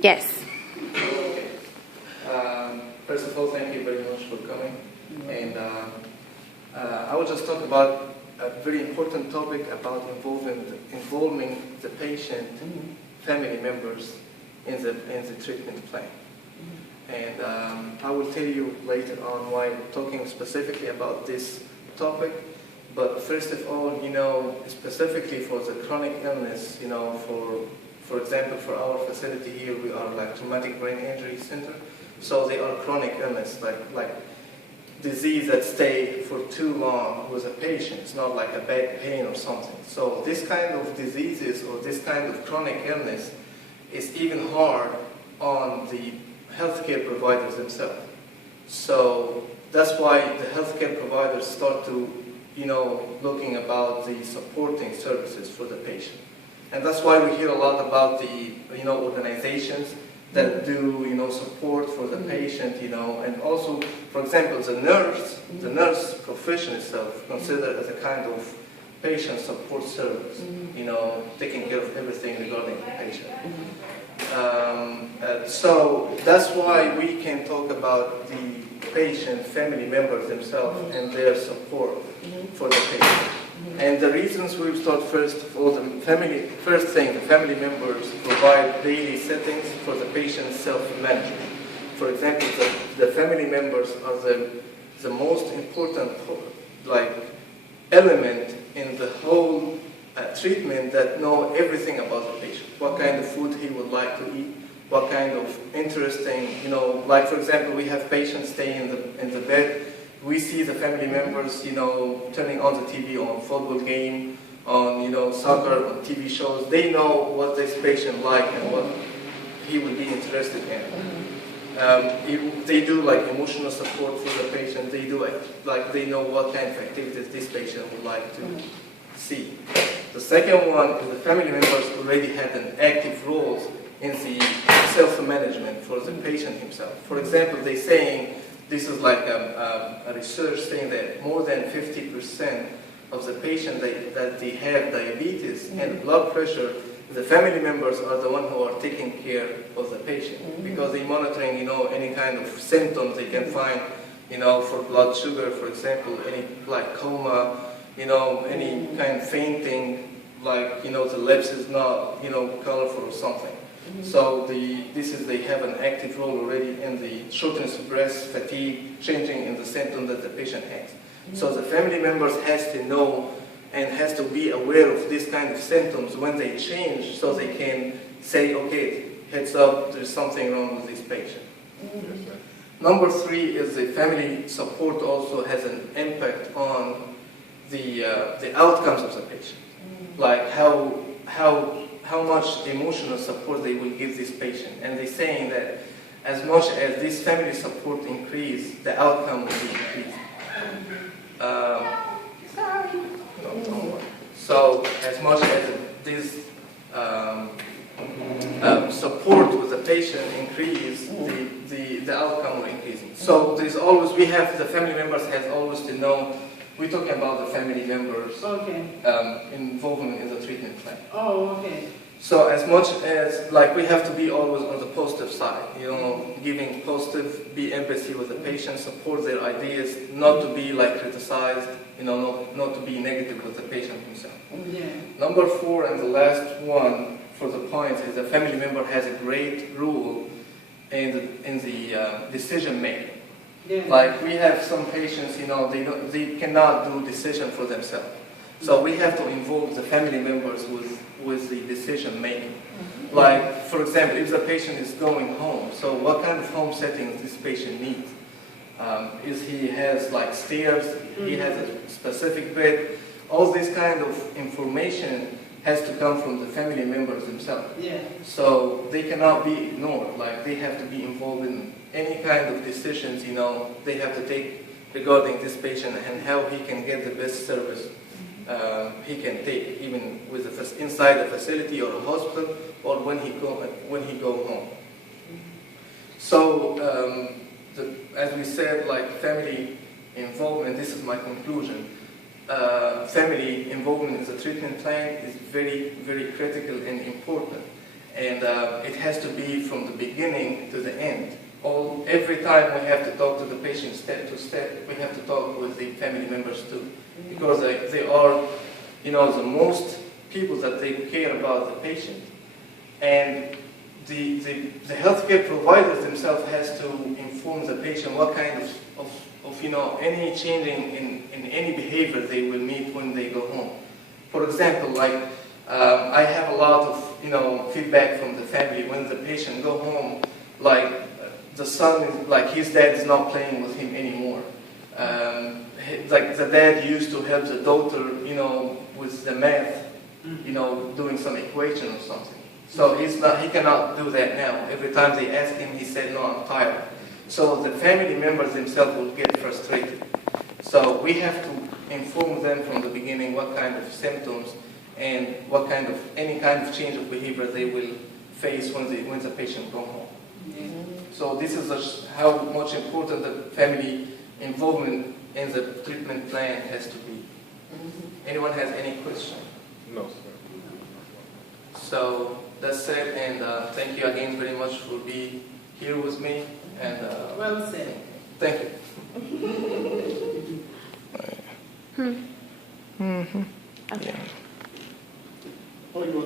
Yes. Okay. First of all, thank you very much for coming. And I will just talk about a very important topic about involving the patient, family members in the treatment plan. And I will tell you later on why I'm talking specifically about this topic. But first of all, specifically for the chronic illness, for example, for our facility here, we are like traumatic brain injury center. So they are chronic illness, like disease that stay for too long with a patient. It's not like a back pain or something. So this kind of diseases or this kind of chronic illness is even hard on the healthcare providers themselves. So that's why the healthcare providers start to, looking about the supporting services for the patient. And that's why we hear a lot about the, organizations that do, support for the patient, and also, for example, the nurse profession itself considered as a kind of patient support service, taking care of everything regarding the patient. So that's why we can talk about the patient, family members themselves and their support for the patient. And the reasons we start first of all, the family members provide daily settings for the patient's self-management. For example, the family members are the most important element in the whole treatment that know everything about the patient. What kind of food he would like to eat, what kind of interesting, like for example, we have patients staying in the bed. We see the family members, turning on the TV on football game, on, soccer, on TV shows. They know what this patient like and what he would be interested in. They do like emotional support for the patient. They do they know what kind of activities this patient would like to see. The second one is the family members already had an active role in the self-management for the patient himself. For example, they're saying, this is like a research saying that more than 50% of the patients that they have diabetes and blood pressure, the family members are the ones who are taking care of the patient because they're monitoring, any kind of symptoms they can find, for blood sugar, for example, any like coma, any kind of fainting, like, the lips is not, colorful or something. So they have an active role already in the shortness of breath, fatigue, changing in the symptom that the patient has. So the family members has to know and has to be aware of this kind of symptoms when they change so they can say, okay, heads up, there's something wrong with this patient. Number 3 is the family support also has an impact on the outcomes of the patient. Like how much emotional support they will give this patient. And they're saying that as much as this family support increase, the outcome will be increased. So as much as this support with the patient increase, the outcome will increase. So there's always, the family members has always to know. We're talking about the family members involvement in the treatment plan. Oh, okay. So as much as, we have to be always on the positive side, giving positive, be empathy with the patient, support their ideas, not to be criticized, not to be negative with the patient himself. Yeah. Number 4 and the last one for the point is the family member has a great role in the decision making. Yeah. We have some patients, they cannot do decision for themselves. So we have to involve the family members with the decision making. For example, if the patient is going home, so what kind of home settings this patient needs? Is he has stairs, he has a specific bed, all this kind of information has to come from the family members themselves. Yeah. So they cannot be ignored, they have to be involved in any kind of decisions, they have to take regarding this patient and how he can get the best service he can take, even with inside a facility or a hospital, or when he go home. So, as we said, family involvement. This is my conclusion. family involvement in the treatment plan is very, very critical and important. And it has to be from the beginning to the end. Every time we have to talk to the patient step to step, we have to talk with the family members too. Because they are, the most people that they care about the patient. And the healthcare providers themselves has to inform the patient what kind of any changing in any behavior they will meet when they go home. For example, like I have a lot of feedback from the family when the patient go home, like the son is like his dad is not playing with him anymore. Like the dad used to help the daughter, with the math, doing some equation or something. So he cannot do that now. Every time they ask him, he said, "No, I'm tired." So the family members themselves will get frustrated. So we have to inform them from the beginning what kind of symptoms and any kind of change of behavior they will face when the patient go home. So this is how much important the family involvement in the treatment plan has to be. Anyone has any question? No, sir. So that's it, and thank you again very much for being here with me. And Well said. thank you.